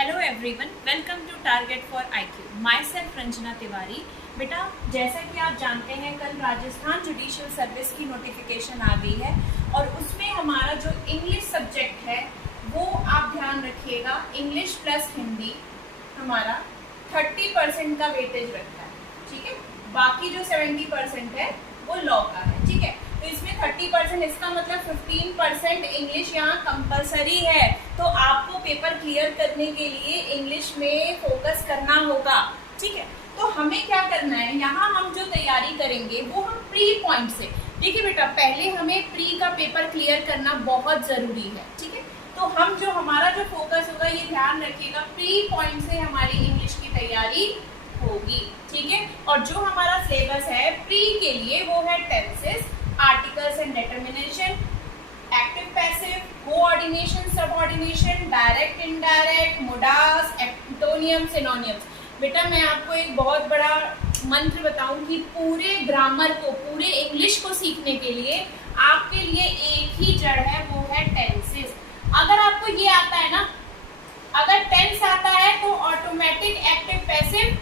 Hello everyone, welcome to Target for IQ. Myself Ranjana Tiwari. बेटा, जैसा कि आप जानते हैं, कल राजस्थान जुडिशियल सर्विस की नोटिफिकेशन आ गई है और उसमें हमारा जो इंग्लिश सब्जेक्ट है वो आप ध्यान रखिएगा, इंग्लिश प्लस हिंदी हमारा 30% का वेटेज रखता है। ठीक है, बाकी जो 70% है वो लॉ का है। ठीक है, तो इसमें 30%, इसका मतलब 15% इंग्लिश यहाँ कंपलसरी है। तो आपको पेपर क्लियर करने के लिए इंग्लिश में फोकस करना होगा। ठीक है, तो हमें क्या करना है, यहाँ हम जो तैयारी करेंगे वो हम प्री पॉइंट से। देखिए बेटा, पहले हमें प्री का पेपर क्लियर करना बहुत जरूरी है। ठीक है, तो हम जो हमारा जो फोकस होगा, ये ध्यान रखिएगा, प्री पॉइंट से हमारी इंग्लिश की तैयारी होगी। ठीक है, और जो हमारा सिलेबस है प्री के लिए वो है tenses, articles and determination, active passive, coordination, subordination, direct indirect, modals, antonym, synonyms. बेटा, मैं आपको एक बहुत बड़ा मंत्र बताऊं कि पूरे ग्रामर को, पूरे इंग्लिश को सीखने के लिए आपके लिए एक ही जड़ है, वो है टेंसेस। अगर आपको ये आता है ना, अगर टेंस आता है तो ऑटोमेटिक एक्टिव पैसिव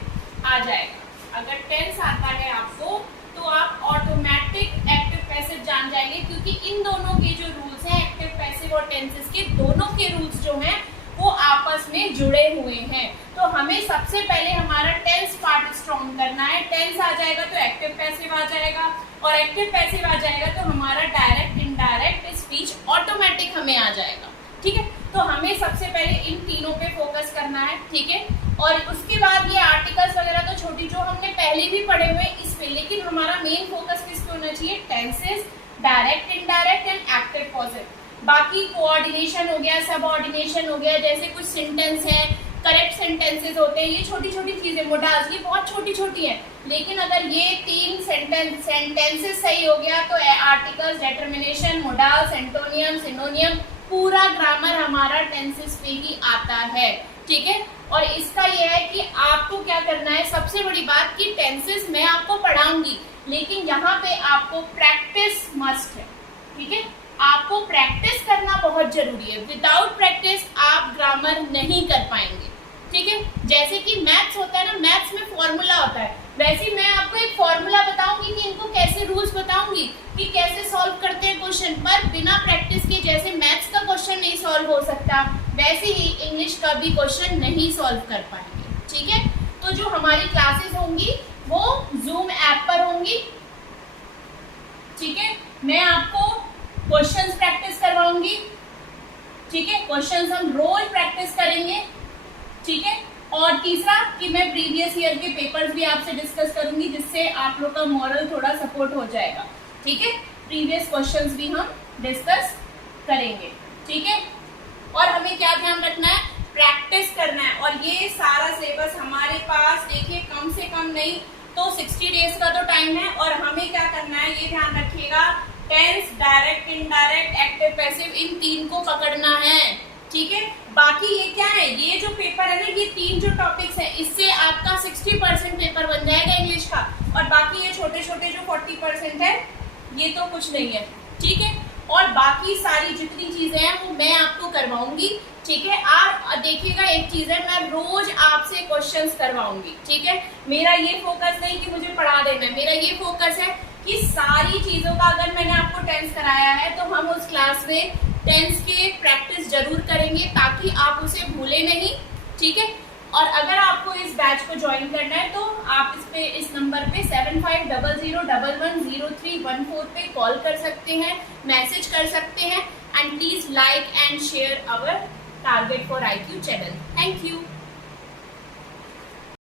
आ जाएगा। अगर टेंस आता है आपको तो आप ऑटोमेटिक एक्टिव पैसिव जान जाएंगे, क्योंकि इन दोनों के जो रूल्स हैं, एक्टिव पैसिव और टेंसेस के, दोनों के रूल्स जो हैं वो आपस में जुड़े हुए हैं। तो हमें सबसे पहले हमारा टेंस पार्ट स्ट्रॉन्ग करना है। टेंस आ जाएगा तो एक्टिव पैसिव आ जाएगा, और एक्टिव पैसिव आ जाएगा तो हमारा डायरेक्ट इनडायरेक्ट स्पीच ऑटोमेटिक हमें आ जाएगा। ठीक है, तो हमें सबसे पहले इन तीनों पे फोकस करना है। ठीक है, और उसके बाद ये आर्टिकल्स वगैरह तो छोटी जो हमने पहले भी पढ़े हुए इस पे, लेकिन हमारा मेन फोकस किस पे होना चाहिए, tenses, direct indirect and active positive. बाकी कोऑर्डिनेशन हो गया, सबऑर्डिनेशन हो गया, जैसे कुछ सेंटेंस है, करेक्ट सेंटेंसेस होते हैं, ये छोटी छोटी चीजें, मोडास, ये बहुत छोटी छोटी है, लेकिन अगर ये तीन सेंटेंसेस सही हो गया तो आर्टिकल्स, डिटर्मिनेशन, मोडास, एंटोनियम, सिनोनियम, पूरा ग्रामर हमारा टेंसेस पे ही आता है। ठीक है, और इसका यह है कि आपको क्या करना है, सबसे बड़ी बात कि टेंसेस मैं आपको पढ़ाऊंगी, लेकिन यहाँ पे आपको प्रैक्टिस मस्ट है। ठीक है, आपको प्रैक्टिस करना बहुत जरूरी है। विदाउट प्रैक्टिस आप ग्रामर नहीं कर पाएंगे। ठीक है, जैसे कि मैथ्स होता है ना, मैथ्स में फॉर्मूला होता है, वैसे मैं आपको एक फॉर्मूला बताऊंगी कि इनको कैसे रूल्स बताऊंगी कि कैसे सॉल्व करते हैं क्वेश्चन, पर बिना प्रैक्टिस के जैसे मैथ्स का क्वेश्चन नहीं सॉल्व हो सकता, वैसे ही इंग्लिश का भी क्वेश्चन नहीं सॉल्व कर पाएंगे। ठीक है, तो जो हमारी क्लासेस होंगी वो जूम ऐप पर होंगी। ठीक है, मैं आपको क्वेश्चंस प्रैक्टिस करवाऊंगी। ठीक है, क्वेश्चंस हम रोज प्रैक्टिस करेंगे। ठीक है, और तीसरा कि मैं प्रीवियस ईयर के पेपर्स भी आपसे डिस्कस करूंगी, जिससे आप लोग का मॉरल थोड़ा सपोर्ट हो जाएगा। ठीक है, प्रीवियस क्वेश्चंस भी हम डिस्कस करेंगे। ठीक है, और हमें क्या ध्यान रखना है, प्रैक्टिस करना है। और ये सारा सिलेबस हमारे पास, देखिए, कम से कम नहीं तो 60 डेज का तो टाइम है, और हमें क्या करना है ये ध्यान रखिएगा, tense, direct indirect, active passive, इन तीन को पकड़ना है। ठीक है, बाकी ये क्या है, ये जो पेपर है ना, ये तीन जो टॉपिक्स हैं, इससे आपका 60% पेपर बन जाएगा इंग्लिश का, और बाकी ये छोटे छोटे जो 40% है ये तो कुछ नहीं है। ठीक है, और बाकी सारी जितनी चीजें हैं वो मैं आपको करवाऊंगी। ठीक है, आप देखिएगा, एक चीज है, मैं रोज आपसे क्वेश्चंस करवाऊंगी। ठीक है, मेरा ये फोकस नहीं कि मुझे पढ़ा देना है, मेरा ये फोकस है कि सारी चीजों का, अगर मैंने आपको टेंस कराया है तो हम उस क्लास में टेंस के प्रैक्टिस जरूर करेंगे, ताकि आप उसे भूले नहीं। ठीक है, और अगर आपको इस बैच को ज्वाइन करना है तो आप इस नंबर पे 7500110314 पे कॉल कर सकते हैं, मैसेज कर सकते हैं, and please like and share our Target for IQ channel. Thank you.